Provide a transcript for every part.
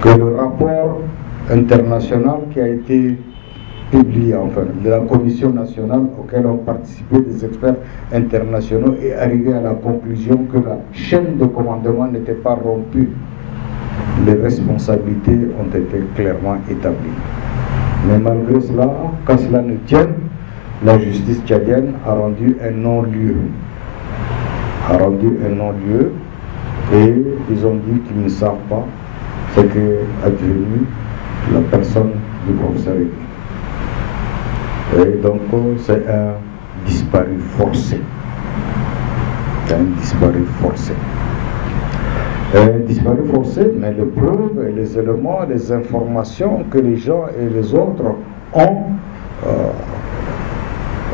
que le rapport international qui a été publié, enfin, de la commission nationale auquel ont participé des experts internationaux est arrivé à la conclusion que la chaîne de commandement n'était pas rompue. Les responsabilités ont été clairement établies. Mais malgré cela, quand cela ne tienne, la justice tchadienne a rendu un non-lieu. Et ils ont dit qu'ils ne savent pas ce qu'est advenu la personne du professeur Ibni. Et donc c'est un disparu forcé. Un disparu forcé, mais les preuves et les éléments, les informations que les gens et les autres ont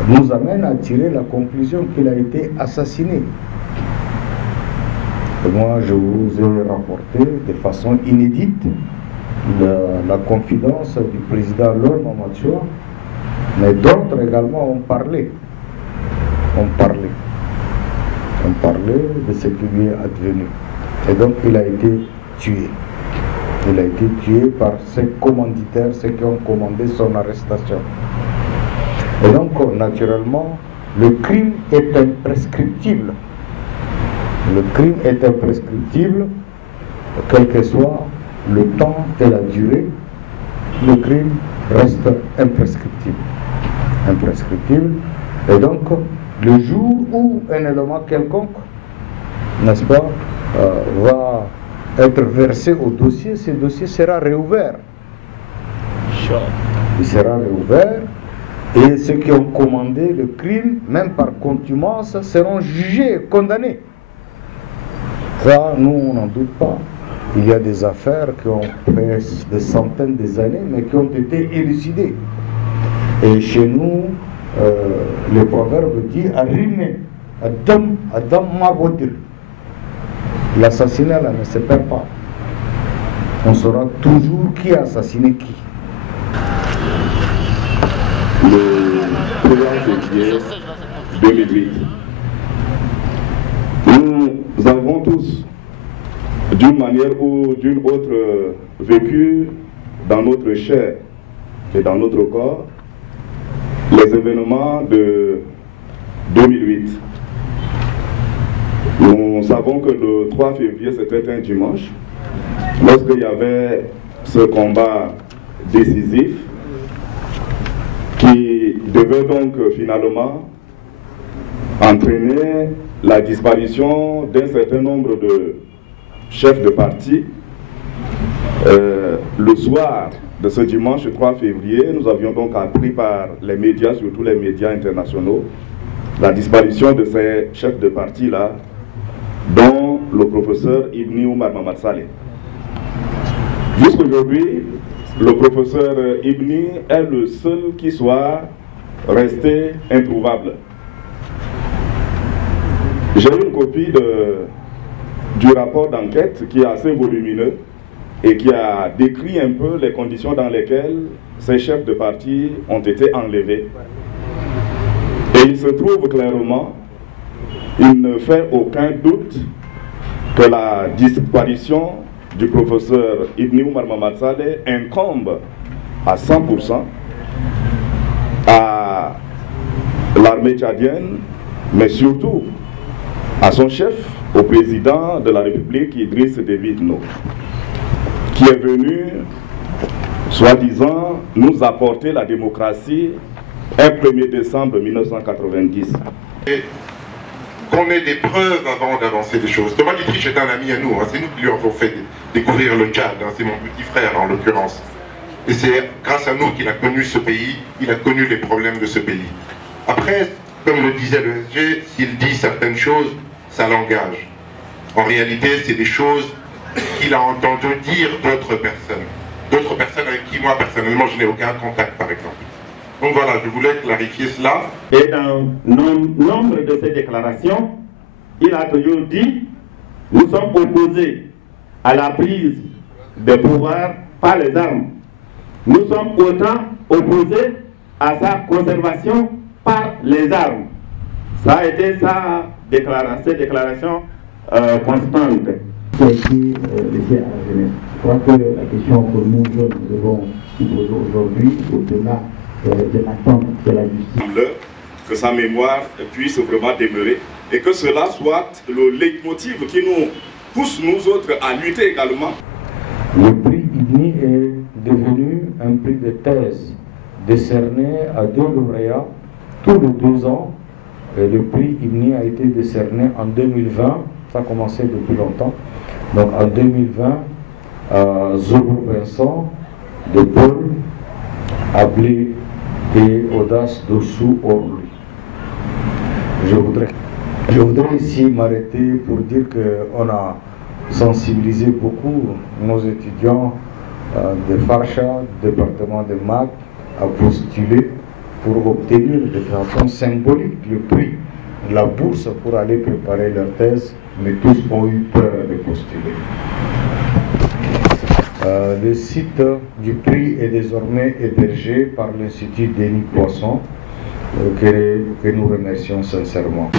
nous amènent à tirer la conclusion qu'il a été assassiné. Et moi, je vous ai rapporté de façon inédite la confidence du président Lô Mamadjoua, mais d'autres également ont parlé. De ce qui lui est advenu. Et donc il a été tué. Il a été tué par ses commanditaires, ceux qui ont commandé son arrestation. Et donc naturellement, le crime est imprescriptible. Le crime est imprescriptible, quel que soit le temps et la durée, le crime reste imprescriptible. Et donc, le jour où un élément quelconque, n'est-ce pas, va être versé au dossier, ce dossier sera réouvert. Il sera réouvert et ceux qui ont commandé le crime, même par contumace, seront jugés, condamnés. Ça, nous, on n'en doute pas. Il y a des affaires qui ont fait des centaines d'années, mais qui ont été élucidées. Et chez nous, le proverbe dit Arime, Adam Mabodir. L'assassinat là ne se perd pas. On saura toujours qui a assassiné qui. Le 1er février 2008. Nous avons tous, d'une manière ou d'une autre, vécu dans notre chair et dans notre corps les événements de 2008. Nous savons que le 3 février, c'était un dimanche, lorsqu'il y avait ce combat décisif qui devait donc finalement entraîner la disparition d'un certain nombre de chefs de parti. Le soir de ce dimanche 3 février, nous avions donc appris par les médias, surtout les médias internationaux, la disparition de ces chefs de parti-là, dont le professeur Ibni Omar Mamad Saleh. Jusqu'aujourd'hui, le professeur Ibni est le seul qui soit resté introuvable. J'ai une copie du rapport d'enquête qui est assez volumineux et qui a décrit un peu les conditions dans lesquelles ces chefs de parti ont été enlevés. Et il se trouve clairement, il ne fait aucun doute que la disparition du professeur Ibni Omar Mamad Saleh incombe à 100% à l'armée tchadienne, mais surtout à son chef, au président de la République, Idriss Déby Itno, qui est venu, soi-disant, nous apporter la démocratie un 1er décembre 1990. Et qu'on ait des preuves avant d'avancer des choses. Thomas Dietrich est un ami à nous, hein. C'est nous qui lui avons fait découvrir le Tchad, hein. C'est mon petit frère en l'occurrence. Et c'est grâce à nous qu'il a connu ce pays, il a connu les problèmes de ce pays. Après, comme le disait le SG, s'il dit certaines choses, ça l'engage. En réalité, c'est des choses qu'il a entendu dire d'autres personnes avec qui moi personnellement je n'ai aucun contact par exemple. Donc voilà, je voulais clarifier cela. Et dans nombre de ces déclarations, il a toujours dit « Nous sommes opposés à la prise de pouvoir par les armes. Nous sommes autant opposés à sa conservation par les armes. » Ça a été sa déclaration constante. qui a été laissé à la jeunesse. Je crois que la question que nous jeunes devons nous poser aujourd'hui, au-delà de l'attente de la justice, que sa mémoire puisse vraiment demeurer et que cela soit le leitmotiv qui nous pousse nous autres à lutter également. Le prix IBNI est devenu un prix de thèse décerné à 2 lauréats tous les 2 ans. Et le prix IBNI a été décerné en 2020, ça a commencé depuis longtemps. Donc en 2020, Zobo Vincent, De Paul, Ablé et Audace Dossou Orly. Je voudrais ici m'arrêter pour dire qu'on a sensibilisé beaucoup nos étudiants de Farcha, département de Mac, à postuler pour obtenir de façon symbolique le prix de la bourse pour aller préparer leur thèse, mais tous ont eu peur de postuler. Le site du prix est désormais hébergé par l'Institut Denis Poisson, que nous remercions sincèrement.